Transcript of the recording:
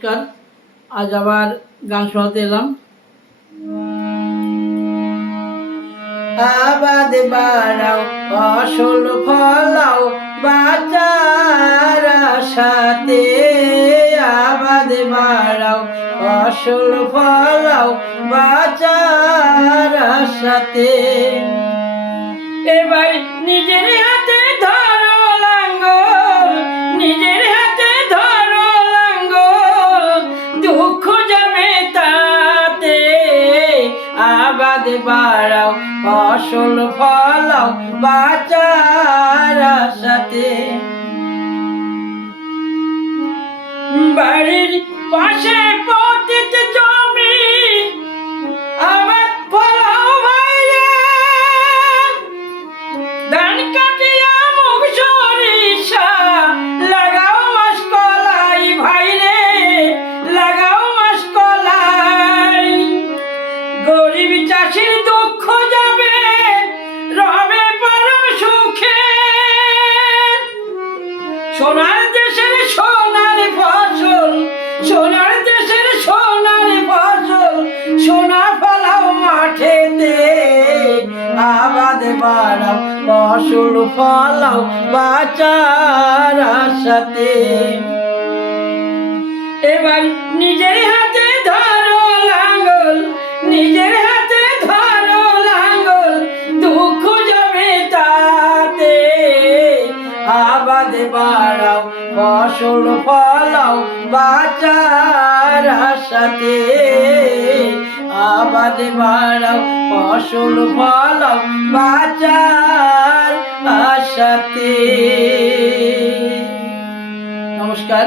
নমস্কার, আজ আবার গান শোনাতে এলাম। আবাদ বাড়াও, ফসল ফলাও বাচার সাথে আবাদ বাড়াও, ফসল ফলাও বাচার সাথে এবার নিজের আবাদ বাড়াও ফসল ফলাও বাচার সাথে বাড়ির পাশে চাষির দুঃখ যাবে, রবে পরম সুখে। সোনার দেশের সোনার ফসল, সোনার দেশের সোনার ফসল সোনা ফলাও মাঠেতে আবাদ বাড়াও, ফসল ফলাও বাচার সাথে এবার নিজের হাতে ধরো আবাদ বাড়াও ফসল ফলাও বাচার আশাতে। আবাদ বাড়াও ফসল ফলাও বাচার আশাতে। নমস্কার।